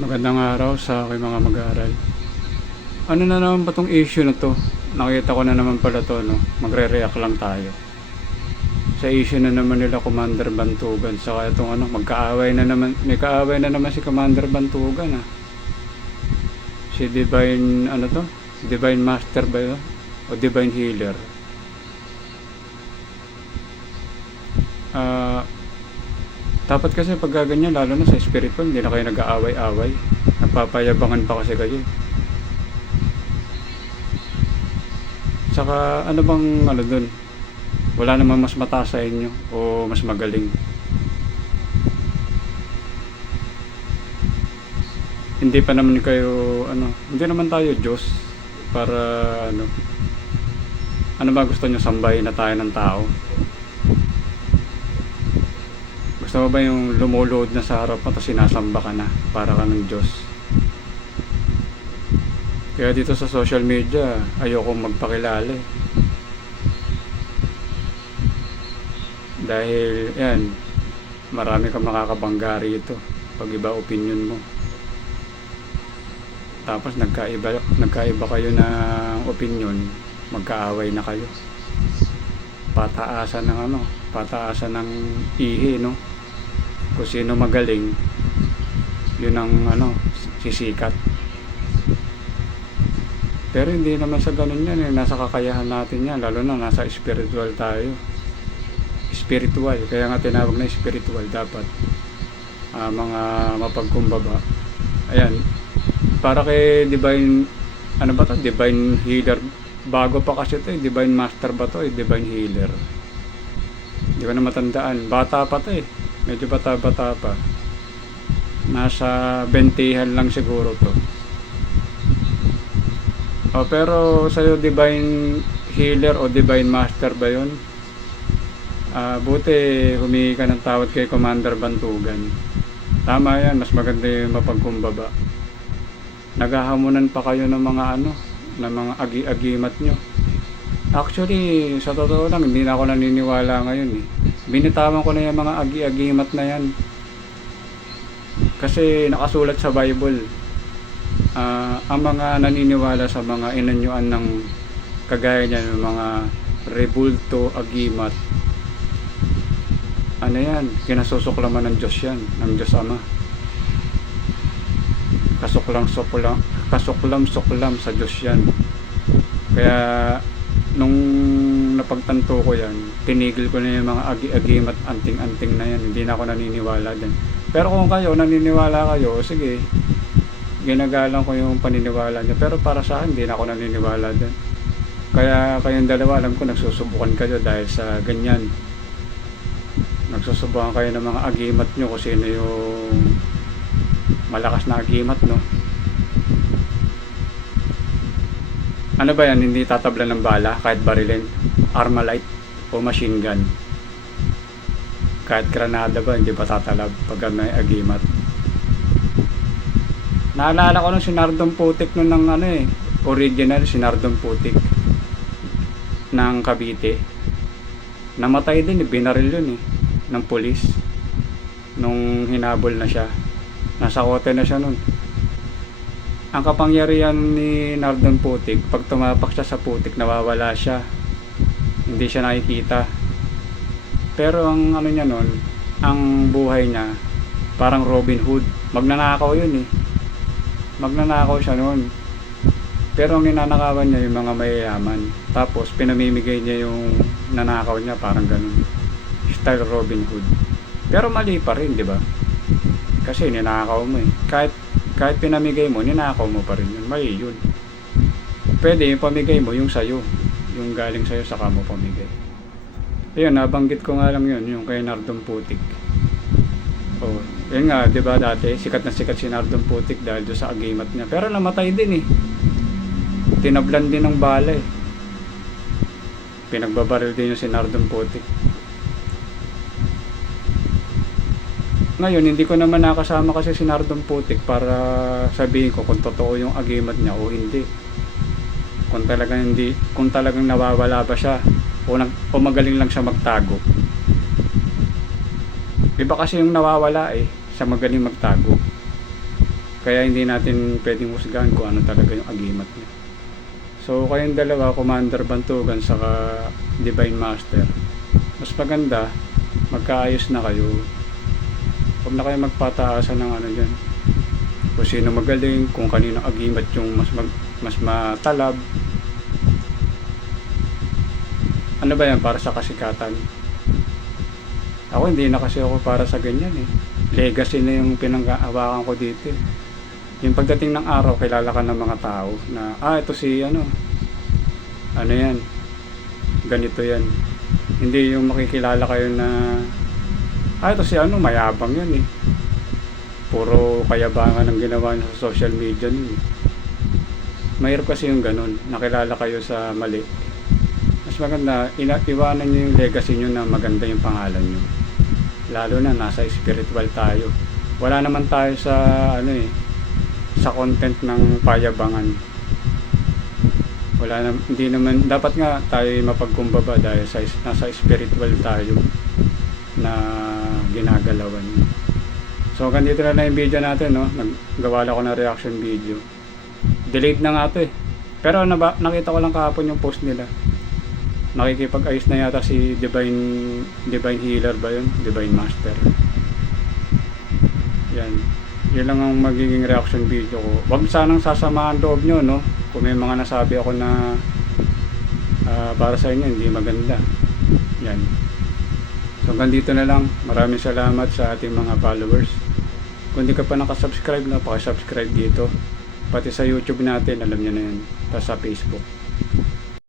Magandang araw sa aking mga mag-aaral. Ano na naman ba tong issue na to? Nakita ko na naman pala to, no? Magre-react lang tayo. Sa issue na naman nila Commander Bantugan. Saka itong ano, magkaaway na naman, may kaaway na naman si Commander Bantugan, ah. Si Divine, ano to? Divine Master ba yun? O Divine Healer? Ah, dapat kasi pag ganyan, lalo na sa spiritual, hindi na kayo nag-aaway-away. Napapayabangan pa kasi kayo. Tsaka ano bang ano dun? Wala namang mas mataas sa inyo o mas magaling. Hindi pa naman kayo ano, hindi naman tayo Diyos para ano. Ano ba gusto nyo sambahin na tayo ng tao? Gusto mo ba yung lumulod na sa harap mo tapos sinasamba ka na para ka ng Diyos? Kaya dito sa social media, ayoko magpakilala eh. Dahil yan, marami kang makakabangga rito pag iba opinion mo. Tapos nagkaiba, nagkaiba kayo ng opinion, magkaaway na kayo. Pataasan ng ano, pataasan ng ihi, no? Kung sino magaling, yun ang ano, sisikat. Pero hindi naman sa ganun yan eh. Nasa kakayahan natin yan. Lalo na nasa spiritual tayo. Spiritual. Kaya nga tinawag na spiritual dapat. ah, mga mapagkumbaba. Ayan. Para kay Divine, ano ba to? Divine Healer. Bago pa kasi to eh. Divine Master ba to eh? Divine Healer. Hindi ko na matandaan. Bata pa to eh. Medyo bata-bata pa. Nasa bentihan lang siguro to. Oh, pero sa'yo divine healer o divine master ba yun? Ah, buti humingi ka ng tawad kay Commander Bantugan. Tama yan, mas maganda yung mapagkumbaba. Naghahamunan pa kayo ng mga ano, ng mga agi-agimat nyo. Actually, sa totoo lang, hindi na ako naniniwala ngayon eh. Binitawan ko na yung mga agi-agimat na yan. Kasi nakasulat sa Bible, Ah, ang mga naniniwala sa mga inanyuan ng kagaya niyan, yung mga rebulto, agimat, ano yan, kinasusuklaman ng Diyos yan, ng Diyos Ama. Kasuklam suklam, kasuklam suklam sa Diyos yan. Kaya nung napagtanto ko yan, tinigil ko na yung mga agi-agimat, anting-anting na yan, hindi na ako naniniwala din. Pero kung kayo, naniniwala kayo, sige, ginagalang ko yung paniniwala niya. Pero para sa akin, hindi na ako naniniwala din. Kaya kayong dalawa, alam ko nagsusubukan kayo dahil sa ganyan. Nagsusubukan kayo ng mga agimat nyo kung sino yung malakas na agimat, no? Ano ba yan? Hindi tatablan ng bala kahit barilin? Armalite o machine gun? Kahit granada ba, hindi pa tatalab pag may agimat? Naalala ko nung sinardong putik nun ng ano eh, original sinardong putik ng Cavite. Namatay din, eh, binaril yun eh, ng pulis. Nung hinabol na siya. Nasa kote na siya nun. Ang kapangyarihan ni Nardon Putik, pag tumapak siya sa putik, nawawala siya. Hindi siya nakikita. Pero ang ano niya nun, ang buhay niya, parang Robin Hood. Magnanakaw yun eh magnanakaw siya noon. Pero ang ninanakawan niya yung mga mayayaman. Tapos pinamimigay niya yung nanakaw niya parang ganun. Style Robin Hood. Pero mali pa rin, di ba? Kasi ninakaw mo eh. Kahit, kahit pinamigay mo, ninakaw mo pa rin yun. Mali yun. Pwede pamigay mo yung sayo. Yung galing sayo saka mo pamigay. Ayun, nabanggit ko nga lang yun, yung kay Nardong Putik. Oh, yun nga, 'di ba dati, sikat na sikat si Nardon Putik dahil doon sa agimat niya. Pero namatay din eh. Tinablan din ng bala eh. Pinagbabaril din yung si Nardon Putik. Ngayon, hindi ko naman nakasama kasi si Nardon Putik para sabihin ko kung totoo yung agimat niya o hindi. Kung talagang hindi, kung talagang nawawala ba siya o, nag, o magaling lang siya magtago. Iba kasi yung nawawala eh, sa magaling magtago. Kaya hindi natin pwedeng husgahan kung ano talaga yung agimat niya. So kayong dalawa, Commander Bantugan saka Divine Master. Mas maganda, magkaayos na kayo. Huwag na kayo magpataasan ng ano dyan. Kung sino magaling, kung kanino agimat yung mas mag, mas matalab. Ano ba yan para sa kasikatan? Ako hindi na kasi ako para sa ganyan eh. Legacy na yung pinanghawakan ko dito eh. Yung pagdating ng araw, kilala ka ng mga tao na, ah, ito si ano, ano yan, ganito yan. Hindi yung makikilala kayo na, ah, ito ano, mayabang yan eh. Puro kayabangan ang ginawa niya sa social media nun eh. Mahirap kasi yung ganun, nakilala kayo sa mali. Mas maganda, ina- iwanan niyo yung legacy niyo na maganda yung pangalan niyo. Lalo na nasa spiritual tayo. Wala naman tayo sa ano eh, sa content ng payabangan. Wala na, hindi naman, dapat nga tayo mapagkumbaba dahil sa, nasa spiritual tayo na ginagalawan. So, hanggang dito na lang yung video natin, no? Naggawa lang ako ng reaction video. Delete na nga to eh. Pero naba, nakita ko lang kahapon yung post nila. Nakikipag-ayos na yata si Divine Divine Healer ba yun? Divine Master. Yan. Yun lang ang magiging reaction video ko. Huwag sanang sasamahan loob nyo, no? Kung may mga nasabi ako na ah, para sa inyo, hindi maganda. Yan. So hanggang dito na lang. Maraming salamat sa ating mga followers. Kung di ka pa nakasubscribe na, pakisubscribe dito. Pati sa YouTube natin, alam nyo na yan. Tapos sa Facebook.